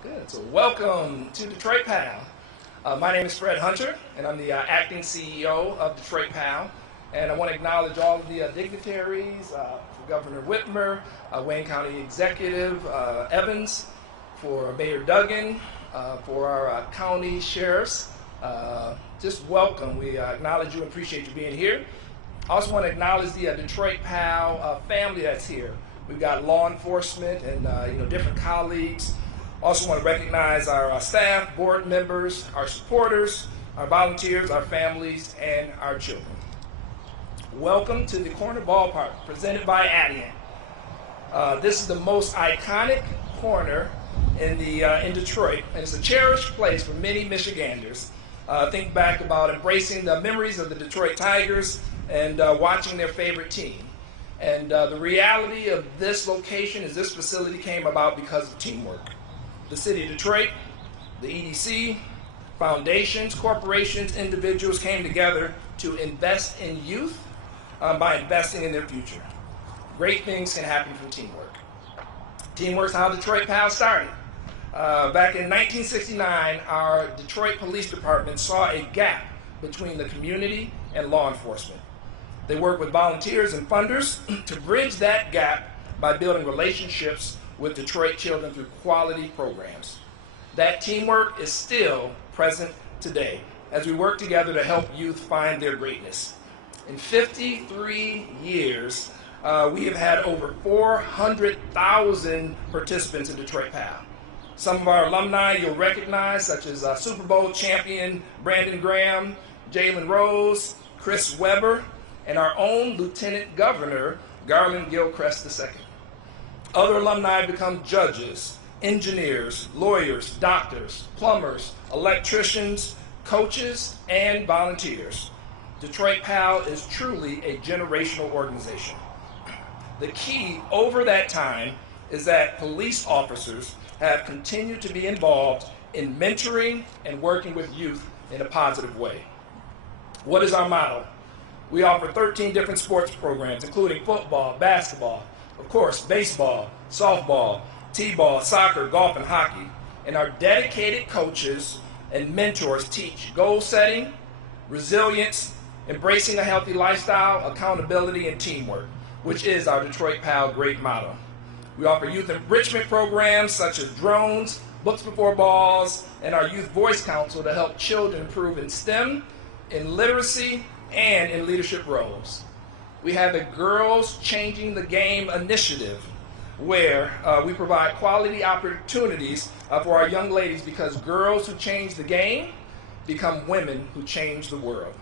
Good. So welcome to Detroit PAL. My name is Fred Hunter, and I'm the acting CEO of Detroit PAL. And I want to acknowledge all of the dignitaries, for Governor Whitmer, Wayne County Executive Evans, for Mayor Duggan, for our county sheriffs. Just welcome. We acknowledge you and appreciate you being here. I also want to acknowledge the Detroit PAL family that's here. We've got law enforcement and different colleagues. Also want to recognize our staff, board members, our supporters, our volunteers, our families, and our children. Welcome to the Corner Ballpark, presented by Adient. This is the most iconic corner in Detroit, and it's a cherished place for many Michiganders. Think back about embracing the memories of the Detroit Tigers and watching their favorite team. And the reality of this location is this facility came about because of teamwork. The City of Detroit, the EDC, foundations, corporations, individuals came together to invest in youth by investing in their future. Great things can happen from teamwork. Teamwork's how Detroit PAL started. Back in 1969, our Detroit Police Department saw a gap between the community and law enforcement. They worked with volunteers and funders to bridge that gap by building relationships with Detroit children through quality programs. That teamwork is still present today as we work together to help youth find their greatness. In 53 years, we have had over 400,000 participants in Detroit PAL. Some of our alumni you'll recognize, such as Super Bowl champion Brandon Graham, Jalen Rose, Chris Webber, and our own Lieutenant Governor, Garland Gilchrist II. Other alumni become judges, engineers, lawyers, doctors, plumbers, electricians, coaches, and volunteers. Detroit PAL is truly a generational organization. The key over that time is that police officers have continued to be involved in mentoring and working with youth in a positive way. What is our motto? We offer 13 different sports programs, including football, basketball, of course, baseball, softball, t-ball, soccer, golf, and hockey. And our dedicated coaches and mentors teach goal setting, resilience, embracing a healthy lifestyle, accountability, and teamwork, which is our Detroit PAL great motto. We offer youth enrichment programs such as drones, books before balls, and our youth voice council to help children improve in STEM, in literacy, and in leadership roles. We have a Girls Changing the Game initiative where we provide quality opportunities for our young ladies, because girls who change the game become women who change the world.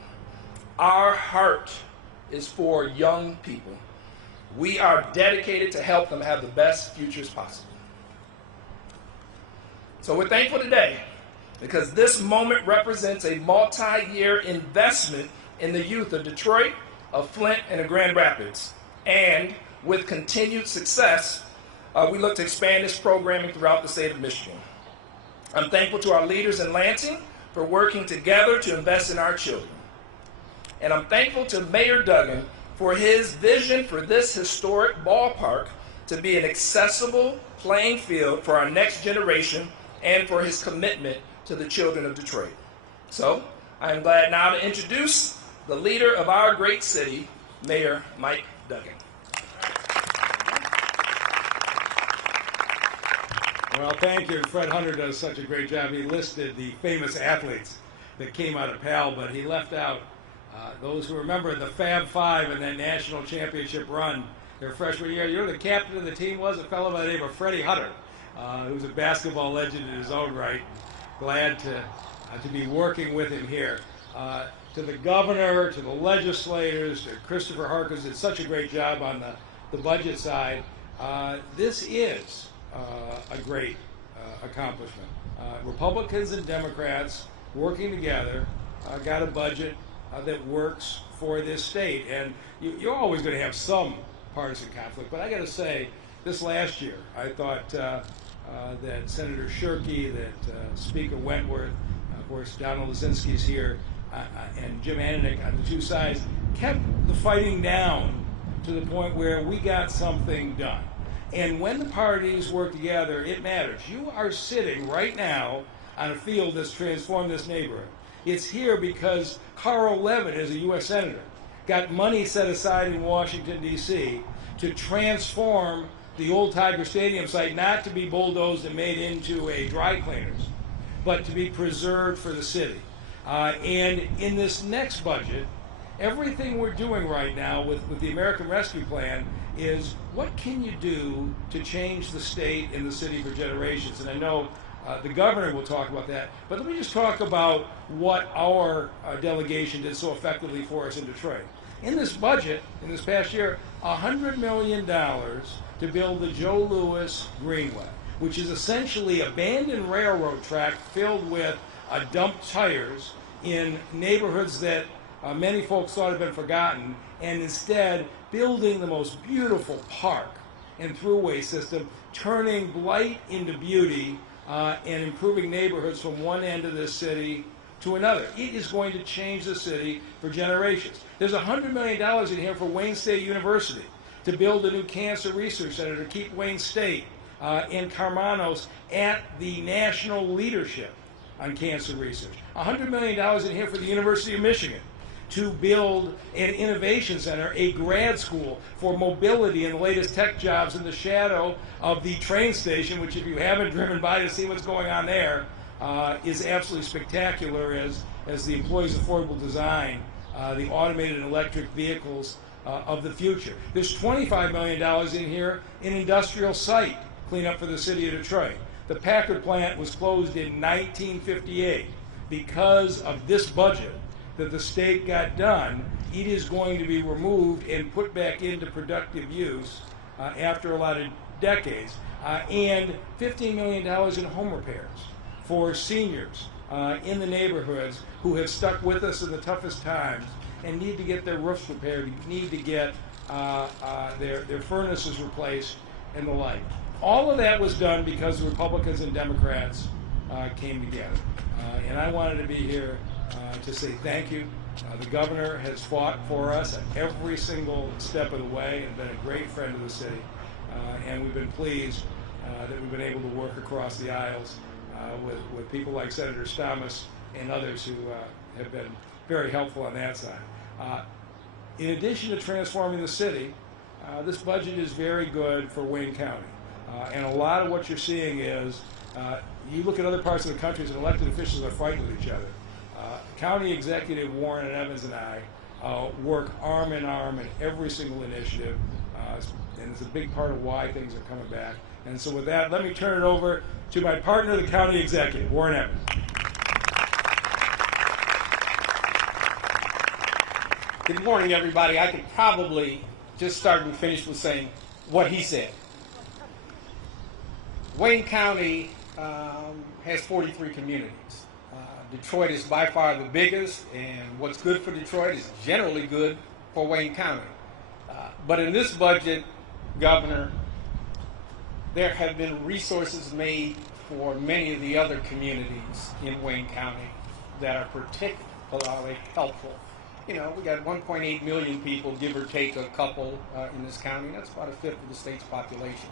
Our heart is for young people. We are dedicated to help them have the best futures possible. So we're thankful today because this moment represents a multi-year investment in the youth of Detroit, of Flint, and of Grand Rapids. And with continued success, we look to expand this programming throughout the state of Michigan. I'm thankful to our leaders in Lansing for working together to invest in our children. And I'm thankful to Mayor Duggan for his vision for this historic ballpark to be an accessible playing field for our next generation and for his commitment to the children of Detroit. So I am glad now to introduce the leader of our great city, Mayor Mike Duggan. Well, thank you. Fred Hunter does such a great job. He listed the famous athletes that came out of PAL, but he left out those who remember the Fab Five and that national championship run their freshman year. You know, the captain of the team was a fellow by the name of Freddie Hunter, who was a basketball legend in his own right. Glad to be working with him here. To the governor, to the legislators, to Christopher Harkins, did such a great job on the budget side. This is a great accomplishment. Republicans and Democrats working together got a budget that works for this state. And you're always going to have some partisan conflict, but I got to say, this last year, I thought that Senator Shirkey, that Speaker Wentworth, of course, Donald Lazinski's here, and Jim Ananick on the two sides, kept the fighting down to the point where we got something done. And when the parties work together, it matters. You are sitting right now on a field that's transformed this neighborhood. It's here because Carl Levin, as a U.S. Senator, got money set aside in Washington, D.C. to transform the old Tiger Stadium site, not to be bulldozed and made into a dry cleaners, but to be preserved for the city. And in this next budget, everything we're doing right now with the American Rescue Plan is what can you do to change the state and the city for generations? And I know the governor will talk about that, but let me just talk about what our delegation did so effectively for us in Detroit. In this budget, in this past year, $100 million to build the Joe Louis Greenway, which is essentially abandoned railroad track filled with dumped tires in neighborhoods that many folks thought had been forgotten, and instead building the most beautiful park and thruway system, turning blight into beauty and improving neighborhoods from one end of this city to another. It is going to change the city for generations. There's $100 million in here for Wayne State University to build a new cancer research center to keep Wayne State and Carmanos at the national leadership on cancer research. $100 million in here for the University of Michigan to build an innovation center, a grad school for mobility and the latest tech jobs in the shadow of the train station, which if you haven't driven by to see what's going on there, is absolutely spectacular as the employees affordable design, the automated and electric vehicles of the future. There's $25 million in here in industrial site cleanup for the city of Detroit. The Packard plant was closed in 1958 because of this budget that the state got done. It is going to be removed and put back into productive use after a lot of decades. And $15 million in home repairs for seniors in the neighborhoods who have stuck with us in the toughest times and need to get their roofs repaired, need to get their furnaces replaced and the like. All of that was done because the Republicans and Democrats came together. And I wanted to be here to say thank you. The governor has fought for us at every single step of the way and been a great friend of the city. And we've been pleased that we've been able to work across the aisles with people like Senator Stamas and others who have been very helpful on that side. In addition to transforming the city, this budget is very good for Wayne County. And a lot of what you're seeing is, you look at other parts of the country and elected officials are fighting with each other. County Executive Warren and Evans and I work arm in arm in every single initiative, and it's a big part of why things are coming back. And so with that, let me turn it over to my partner, the County Executive, Warren Evans. Good morning, everybody. I could probably just start and finish with saying what he said. Wayne County has 43 communities. Detroit is by far the biggest, and what's good for Detroit is generally good for Wayne County. But in this budget, Governor, there have been resources made for many of the other communities in Wayne County that are particularly helpful. You know, we got 1.8 million people, give or take a couple, in this county. That's about a fifth of the state's population.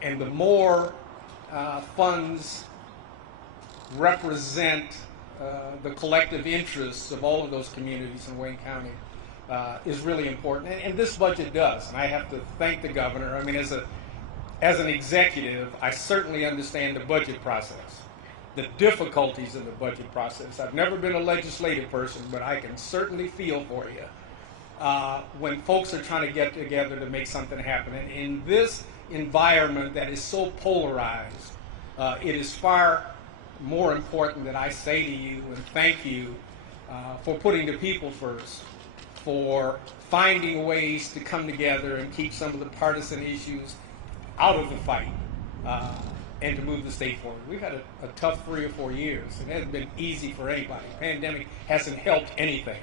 And the more funds represent the collective interests of all of those communities in Wayne County is really important. And this budget does. And I have to thank the governor. I mean, as an executive, I certainly understand the budget process, the difficulties of the budget process. I've never been a legislative person, but I can certainly feel for you when folks are trying to get together to make something happen. And in this environment that is so polarized, it is far more important that I say to you and thank you for putting the people first, for finding ways to come together and keep some of the partisan issues out of the fight and to move the state forward. We've had a tough 3 or 4 years. It hasn't been easy for anybody. The pandemic hasn't helped anything.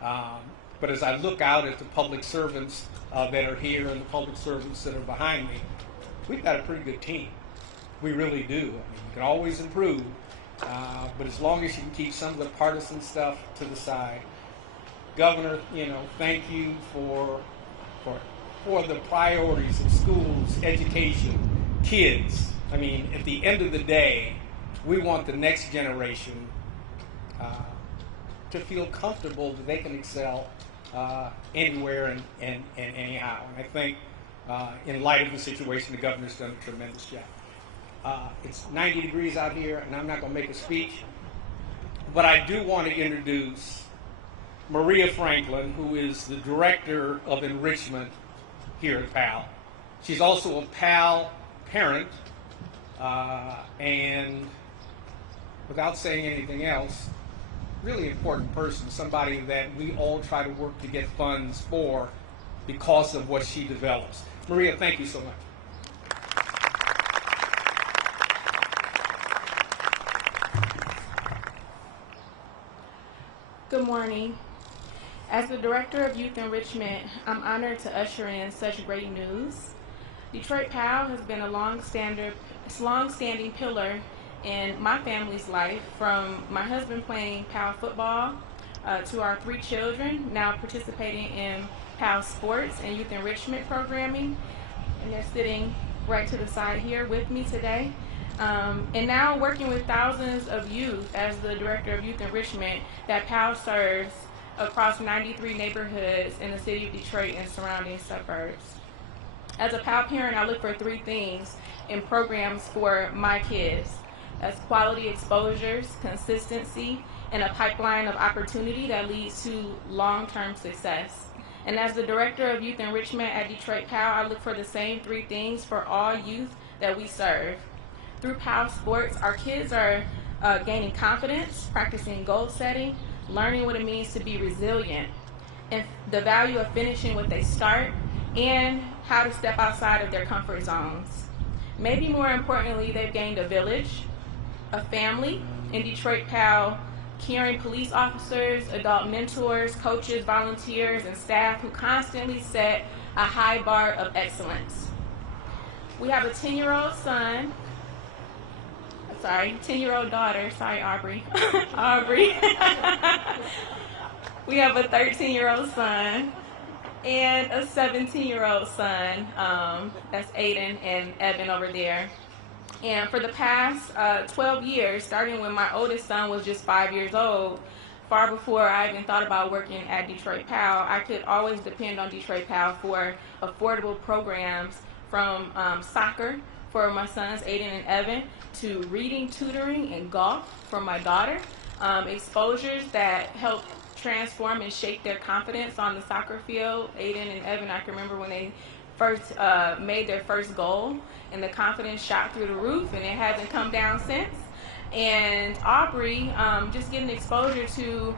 But as I look out at the public servants that are here and the public servants that are behind me, we've got a pretty good team. We really do. I mean, you can always improve, but as long as you can keep some of the partisan stuff to the side. Governor, you know, thank you for for the priorities of schools, education, kids. I mean, at the end of the day, we want the next generation to feel comfortable that they can excel anywhere and anyhow. And I think in light of the situation, the governor's done a tremendous job. It's 90 degrees out here, and I'm not going to make a speech, but I do want to introduce Maria Franklin, who is the Director of Enrichment here at PAL. She's also a PAL parent, and without saying anything else, really important person, somebody that we all try to work to get funds for because of what she develops. Maria, thank you so much. Good morning. As the Director of Youth Enrichment, I'm honored to usher in such great news. Detroit PAL has been a long-standing pillar in my family's life, from my husband playing PAL football to our 3 children now participating in PAL sports and youth enrichment programming. And they're sitting right to the side here with me today. And now working with thousands of youth as the Director of Youth Enrichment that PAL serves across 93 neighborhoods in the city of Detroit and surrounding suburbs. As a PAL parent, I look for 3 things in programs for my kids. That's quality exposures, consistency, and a pipeline of opportunity that leads to long-term success. And as the Director of Youth Enrichment at Detroit PAL, I look for the same 3 things for all youth that we serve. Through PAL sports, our kids are gaining confidence, practicing goal setting, learning what it means to be resilient, and the value of finishing what they start, and how to step outside of their comfort zones. Maybe more importantly, they've gained a village, a family in Detroit PAL, caring police officers, adult mentors, coaches, volunteers, and staff who constantly set a high bar of excellence. We have a 10-year-old son, 10-year-old daughter, sorry, Aubrey. Aubrey. We have a 13-year-old son and a 17-year-old son. That's Aiden and Evan over there. And for the past 12 years, starting when my oldest son was just 5 years old, far before I even thought about working at Detroit PAL, I could always depend on Detroit PAL for affordable programs, from soccer for my sons Aiden and Evan, to reading, tutoring, and golf for my daughter, exposures that help transform and shape their confidence on the soccer field. Aiden and Evan, I can remember when they first made their first goal, and the confidence shot through the roof, and it hasn't come down since. And Aubrey, just getting exposure to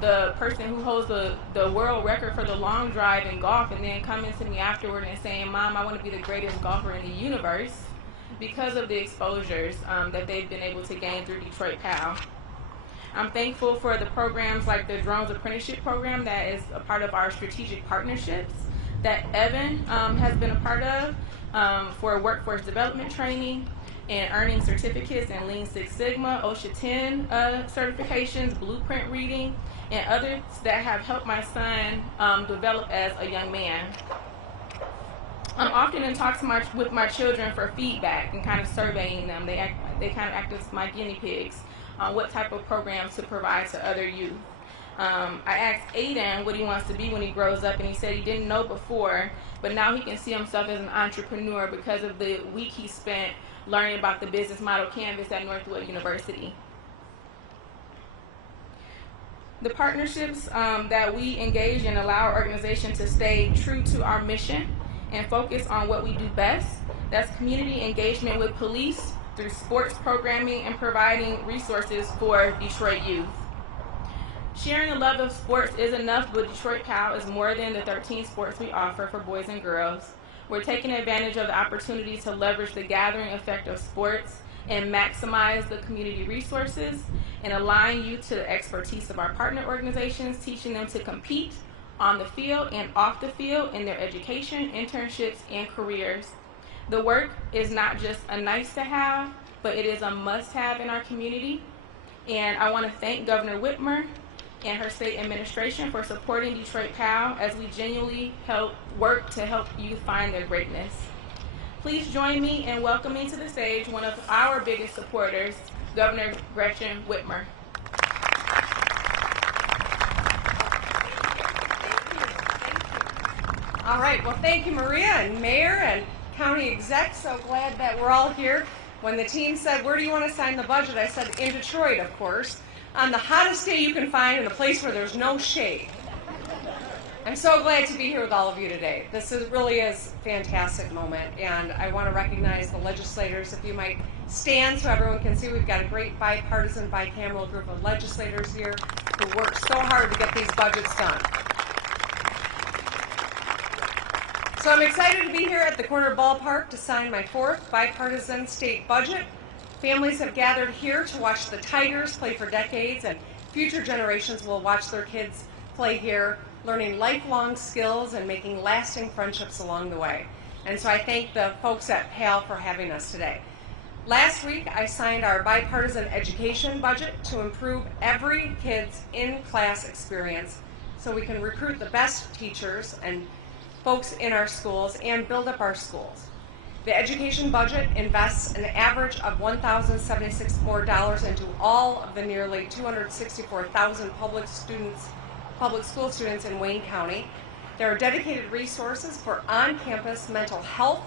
the person who holds the world record for the long drive in golf, and then coming to me afterward and saying, "Mom, I want to be the greatest golfer in the universe," because of the exposures that they've been able to gain through Detroit PAL. I'm thankful for the programs like the Drones Apprenticeship Program that is a part of our strategic partnerships that Evan has been a part of for workforce development training and earning certificates in Lean Six Sigma, OSHA 10 certifications, blueprint reading, and others that have helped my son develop as a young man. I'm often in talks with my children for feedback and kind of surveying them. They kind of act as my guinea pigs on what type of programs to provide to other youth. I asked Aiden what he wants to be when he grows up, and he said he didn't know before, but now he can see himself as an entrepreneur because of the week he spent learning about the business model canvas at Northwood University. The partnerships that we engage in allow our organization to stay true to our mission and focus on what we do best. That's community engagement with police through sports programming and providing resources for Detroit youth. Sharing the love of sports is enough, but Detroit PAL is more than the 13 sports we offer for boys and girls. We're taking advantage of the opportunity to leverage the gathering effect of sports and maximize the community resources and align youth to the expertise of our partner organizations, teaching them to compete on the field and off the field in their education, internships, and careers. The work is not just a nice to have, but it is a must have in our community. And I want to thank Governor Whitmer. and her state administration for supporting Detroit PAL as we genuinely work to help youth find their greatness. Please join me in welcoming to the stage one of our biggest supporters, Governor Gretchen Whitmer. All right, well, thank you, Maria, and Mayor and County Exec. So glad that we're all here. When the team said, where do you want to sign the budget? I said, in Detroit, of course, on the hottest day you can find in a place where there's no shade. I'm so glad to be here with all of you today. Really is a fantastic moment, and I want to recognize the legislators. If you might stand so everyone can see, we've got a great bipartisan, bicameral group of legislators here who work so hard to get these budgets done. So I'm excited to be here at the Corner Ballpark to sign my 4th bipartisan state budget. Families have gathered here to watch the Tigers play for decades, and future generations will watch their kids play here, learning lifelong skills and making lasting friendships along the way. And so I thank the folks at PAL for having us today. Last week, I signed our bipartisan education budget to improve every kid's in-class experience so we can recruit the best teachers and folks in our schools and build up our schools. The education budget invests an average of $1,076 more into all of the nearly 264,000 public school students in Wayne County. There are dedicated resources for on-campus mental health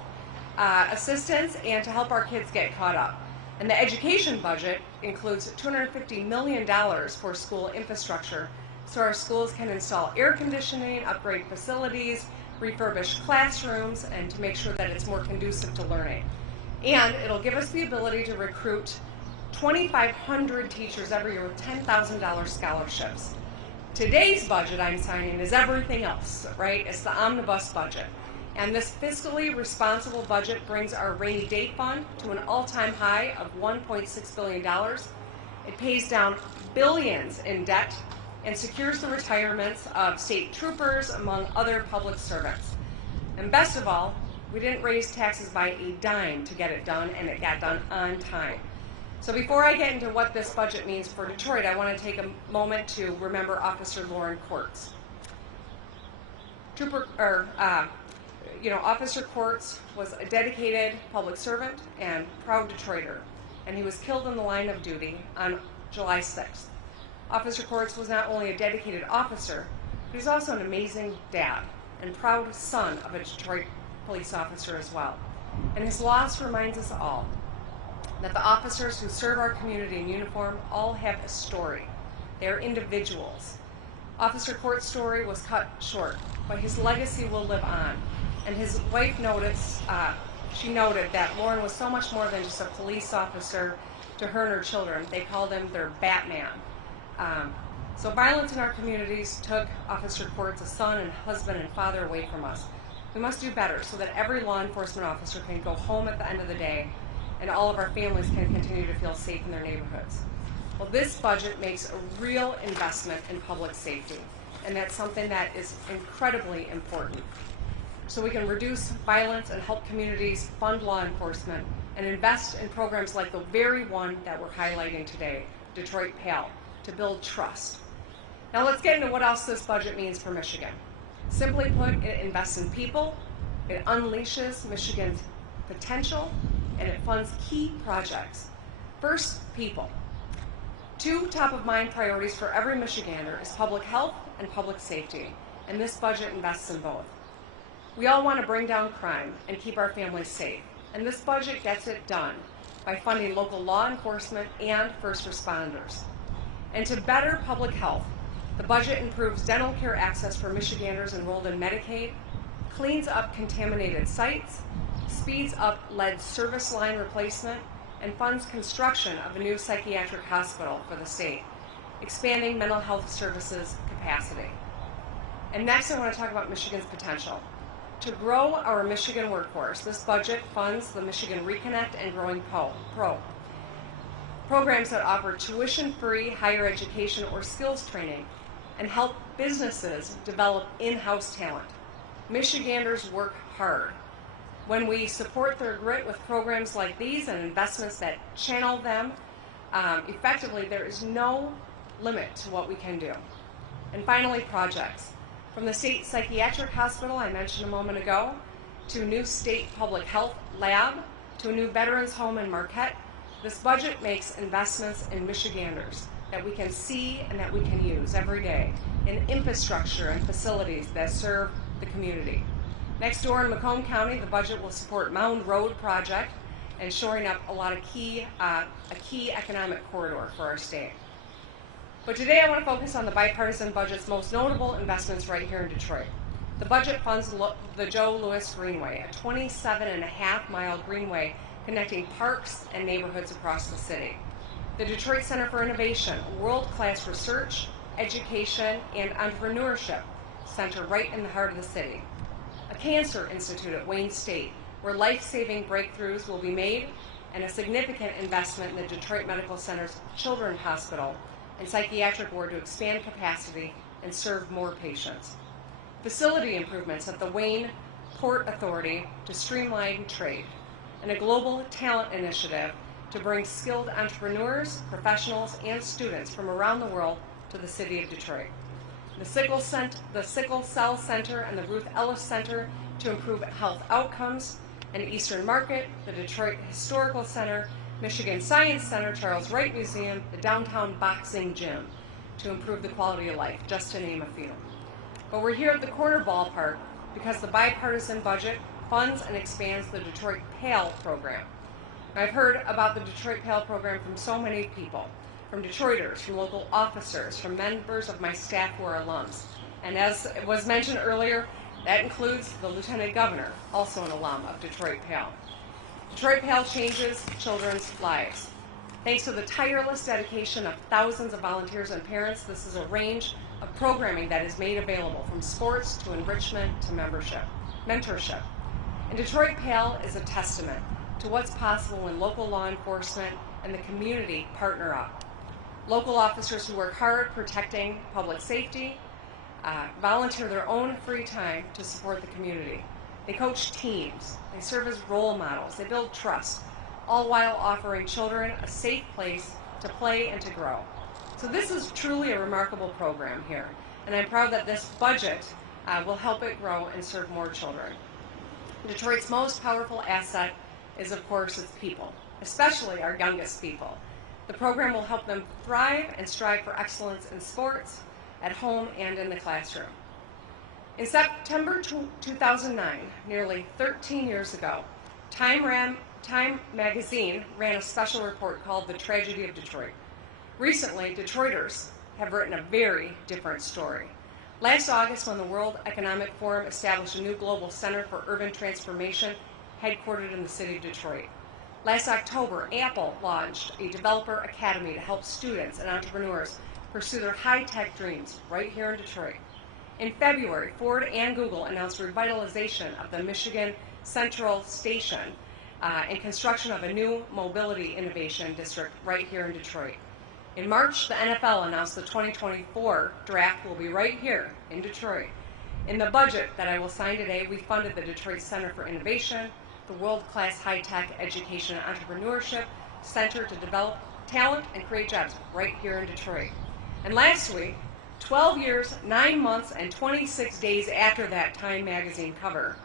assistance and to help our kids get caught up. And the education budget includes $250 million for school infrastructure so our schools can install air conditioning, upgrade facilities, refurbish classrooms, and to make sure that it's more conducive to learning. And it'll give us the ability to recruit 2,500 teachers every year with $10,000 scholarships. Today's budget I'm signing is everything else, right? It's the omnibus budget. And this fiscally responsible budget brings our rainy day fund to an all-time high of $1.6 billion. It pays down billions in debt and secures the retirements of state troopers, among other public servants. And best of all, we didn't raise taxes by a dime to get it done, and it got done on time. So before I get into what this budget means for Detroit, I want to take a moment to remember Officer Lauren Quartz. Officer Quartz was a dedicated public servant and proud Detroiter, and he was killed in the line of duty on July 6th. Officer Quartz was not only a dedicated officer, but he's also an amazing dad and proud son of a Detroit police officer as well. And his loss reminds us all that the officers who serve our community in uniform all have a story. They're individuals. Officer Quartz's story was cut short, but his legacy will live on. And his wife noted that Lauren was so much more than just a police officer to her and her children. They called him their Batman. So violence in our communities took Officer Quartz, a son and husband and father, away from us. We must do better so that every law enforcement officer can go home at the end of the day and all of our families can continue to feel safe in their neighborhoods. Well, this budget makes a real investment in public safety, and that's something that is incredibly important. So we can reduce violence and help communities fund law enforcement and invest in programs like the very one that we're highlighting today, Detroit PAL, to build trust. Now let's get into what else this budget means for Michigan. Simply put, it invests in people, it unleashes Michigan's potential, and it funds key projects. First, people. 2 top-of-mind priorities for every Michigander is public health and public safety, and this budget invests in both. We all want to bring down crime and keep our families safe, and this budget gets it done by funding local law enforcement and first responders. And to better public health, the budget improves dental care access for Michiganders enrolled in Medicaid, cleans up contaminated sites, speeds up lead service line replacement, and funds construction of a new psychiatric hospital for the state, expanding mental health services capacity. And next, I want to talk about Michigan's potential. To grow our Michigan workforce, this budget funds the Michigan Reconnect and Growing Pro, programs that offer tuition-free higher education or skills training and help businesses develop in-house talent. Michiganders work hard. When we support their grit with programs like these and investments that channel them effectively, there is no limit to what we can do. And finally, projects. From the state psychiatric hospital I mentioned a moment ago, to a new state public health lab, to a new veterans home in Marquette, this budget makes investments in Michiganders that we can see and that we can use every day in infrastructure and facilities that serve the community. Next door in Macomb County, the budget will support Mound Road project and shoring up a key economic corridor for our state. But today I want to focus on the bipartisan budget's most notable investments right here in Detroit. The budget funds the Joe Louis Greenway, a 27.5-mile greenway connecting parks and neighborhoods across the city. The Detroit Center for Innovation, a world-class research, education, and entrepreneurship center right in the heart of the city. A cancer institute at Wayne State, where life-saving breakthroughs will be made, and a significant investment in the Detroit Medical Center's Children's Hospital and psychiatric ward to expand capacity and serve more patients. Facility improvements at the Wayne Port Authority to streamline trade, and a global talent initiative to bring skilled entrepreneurs, professionals, and students from around the world to the city of Detroit. The Sickle Cell Center and the Ruth Ellis Center to improve health outcomes, and Eastern Market, the Detroit Historical Center, Michigan Science Center, Charles Wright Museum, the downtown boxing gym to improve the quality of life, just to name a few. But we're here at the corner ballpark because the bipartisan budget funds and expands the Detroit PAL program. I've heard about the Detroit PAL program from so many people, from Detroiters, from local officers, from members of my staff who are alums. And as was mentioned earlier, that includes the Lieutenant Governor, also an alum of Detroit PAL. Detroit PAL changes children's lives. Thanks to the tireless dedication of thousands of volunteers and parents, this is a range of programming that is made available, from sports to enrichment to mentorship. And Detroit PAL is a testament to what's possible when local law enforcement and the community partner up. Local officers who work hard protecting public safety volunteer their own free time to support the community. They coach teams, they serve as role models, they build trust, all while offering children a safe place to play and to grow. So this is truly a remarkable program here, and I'm proud that this budget will help it grow and serve more children. Detroit's most powerful asset is, of course, its people, especially our youngest people. The program will help them thrive and strive for excellence in sports, at home, and in the classroom. In September 2009, nearly 13 years ago, Time magazine ran a special report called The Tragedy of Detroit. Recently, Detroiters have written a very different story. Last August, when the World Economic Forum established a new global center for urban transformation headquartered in the city of Detroit. Last October, Apple launched a developer academy to help students and entrepreneurs pursue their high-tech dreams right here in Detroit. In February, Ford and Google announced revitalization of the Michigan Central Station and construction of a new mobility innovation district right here in Detroit. In March, the NFL announced the 2024 draft will be right here in Detroit. In the budget that I will sign today, we funded the Detroit Center for Innovation, the world-class high-tech education and entrepreneurship center to develop talent and create jobs right here in Detroit. And last week, 12 years, 9 months, and 26 days after that Time magazine cover,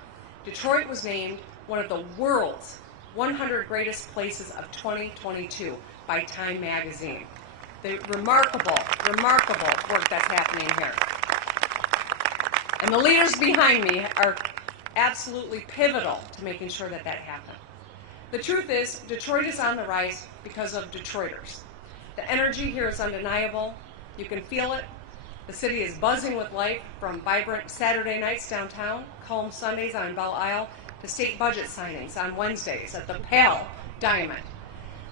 Detroit was named one of the world's 100 greatest places of 2022 by Time magazine. The remarkable work that's happening here. And the leaders behind me are absolutely pivotal to making sure that that happens. The truth is, Detroit is on the rise because of Detroiters. The energy here is undeniable. You can feel it. The city is buzzing with life, from vibrant Saturday nights downtown, calm Sundays on Belle Isle, to state budget signings on Wednesdays at the PAL Diamond.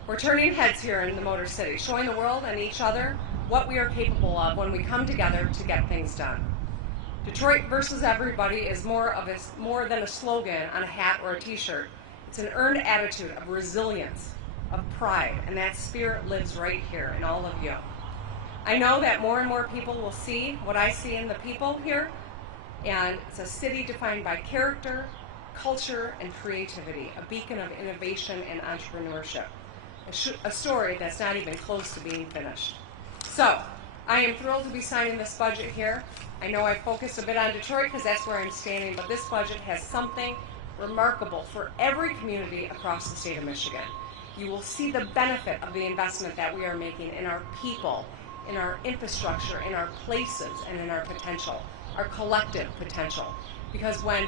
We're turning heads here in the Motor City, showing the world and each other what we are capable of when we come together to get things done. Detroit versus everybody is more than a slogan on a hat or a t-shirt. It's an earned attitude of resilience, of pride, and that spirit lives right here in all of you. I know that more and more people will see what I see in the people here, and it's a city defined by character, culture, and creativity, a beacon of innovation and entrepreneurship, a story that's not even close to being finished. So, I am thrilled to be signing this budget here. I know I focused a bit on Detroit because that's where I'm standing, but this budget has something remarkable for every community across the state of Michigan. You will see the benefit of the investment that we are making in our people, in our infrastructure, in our places, and in our potential, our collective potential. Because when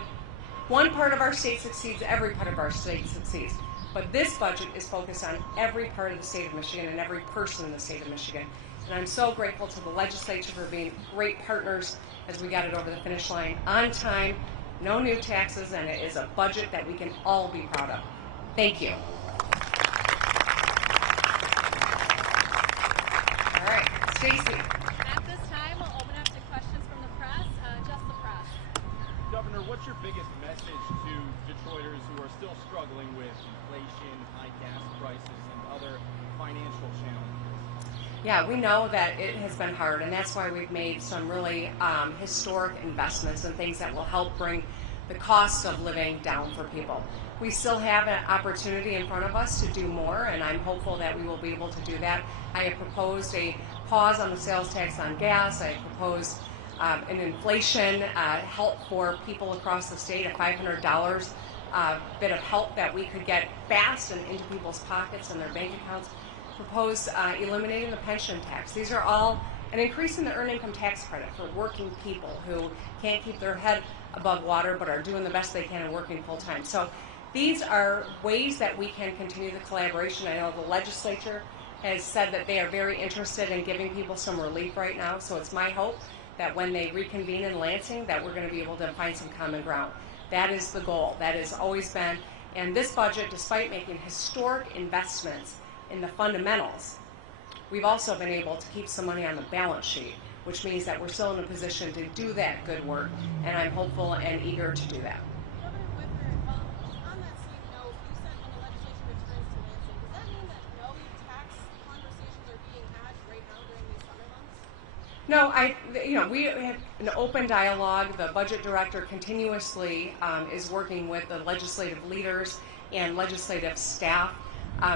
one part of our state succeeds, every part of our state succeeds. But this budget is focused on every part of the state of Michigan and every person in the state of Michigan. And I'm so grateful to the legislature for being great partners as we got it over the finish line on time, no new taxes, and it is a budget that we can all be proud of. Thank you. All right, Stacy. At this time, we'll open up to questions from the press, just the press. Governor, what's your biggest message to Detroiters who are still struggling with inflation, high gas prices, and other financial challenges? Yeah, we know that it has been hard, and that's why we've made some really historic investments and things that will help bring the cost of living down for people. We still have an opportunity in front of us to do more, and I'm hopeful that we will be able to do that. I have proposed a pause on the sales tax on gas. I have proposed an inflation help for people across the state, a $500 bit of help that we could get fast and into people's pockets and their bank accounts. Proposed eliminating the pension tax. These are all an increase in the earned income tax credit for working people who can't keep their head above water but are doing the best they can and working full time. So these are ways that we can continue the collaboration. I know the legislature has said that they are very interested in giving people some relief right now, so it's my hope that when they reconvene in Lansing that we're going to be able to find some common ground. That is the goal. That has always been. And this budget, despite making historic investments in the fundamentals, we've also been able to keep some money on the balance sheet, which means that we're still in a position to do that good work, and I'm hopeful and eager to do that. Governor Whitmer, on that same note, you said when the legislature returns to Lansing, does that mean that no tax conversations are being had right now during these summer months? No, we have an open dialogue. The budget director continuously is working with the legislative leaders and legislative staff.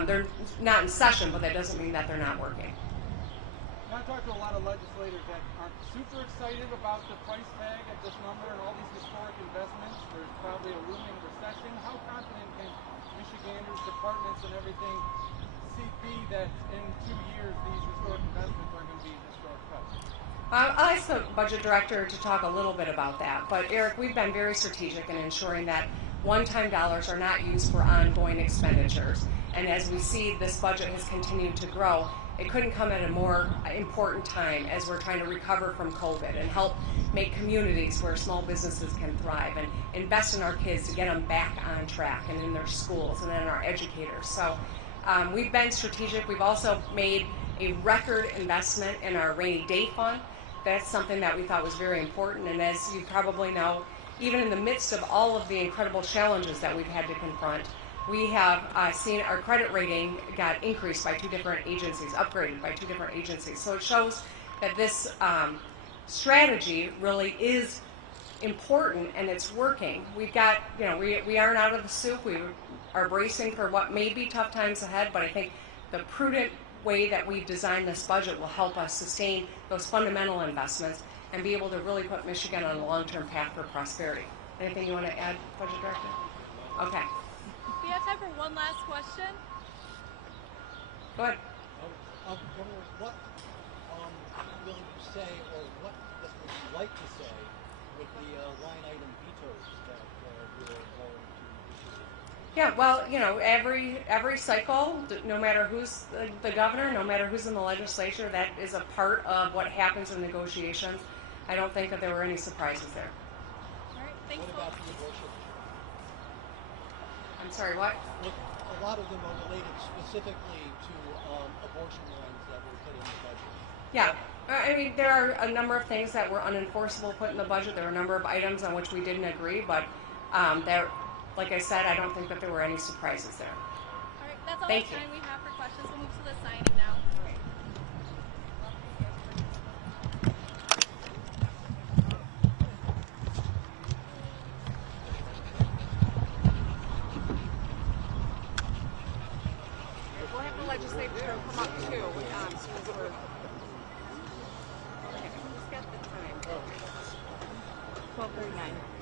They're not in session, but that doesn't mean that they're not working. I've talked to a lot of legislators that aren't super excited about the price tag at this number and all these historic investments. There's probably a looming recession. How confident can Michiganders, departments, and everything be that in 2 years these historic investments are going to be historic cuts? I'll ask the budget director to talk a little bit about that. But Eric, we've been very strategic in ensuring that one-time dollars are not used for ongoing expenditures. And as we see this budget has continued to grow, it couldn't come at a more important time as we're trying to recover from COVID and help make communities where small businesses can thrive and invest in our kids to get them back on track and in their schools and in our educators. So we've been strategic. We've also made a record investment in our rainy day fund. That's something that we thought was very important. And as you probably know, even in the midst of all of the incredible challenges that we've had to confront, we have seen our credit rating got increased by 2 different agencies, upgraded by 2 different agencies. So it shows that this strategy really is important and it's working. We've got, we aren't out of the soup. We are bracing for what may be tough times ahead, but I think the prudent way that we've designed this budget will help us sustain those fundamental investments and be able to really put Michigan on a long-term path for prosperity. Anything you want to add, Budget Director? Okay. We have time for one last question. Go ahead. Governor, what will you say, or what would you like to say with the line item vetoes that we're going to issue? Yeah, well, every cycle, no matter who's the governor, no matter who's in the legislature, that is a part of what happens in negotiations. I don't think that there were any surprises there. All right, thanks. What about the abortion? I'm sorry, what? Look, a lot of them are related specifically to abortion lines that were put in the budget. Yeah, I mean, there are a number of things that were unenforceable put in the budget. There were a number of items on which we didn't agree, but there, like I said, I don't think that there were any surprises there. All right, that's all Thank the you. time we have for questions. We'll move to the signing now. We'll have the legislature come up too. 12:39.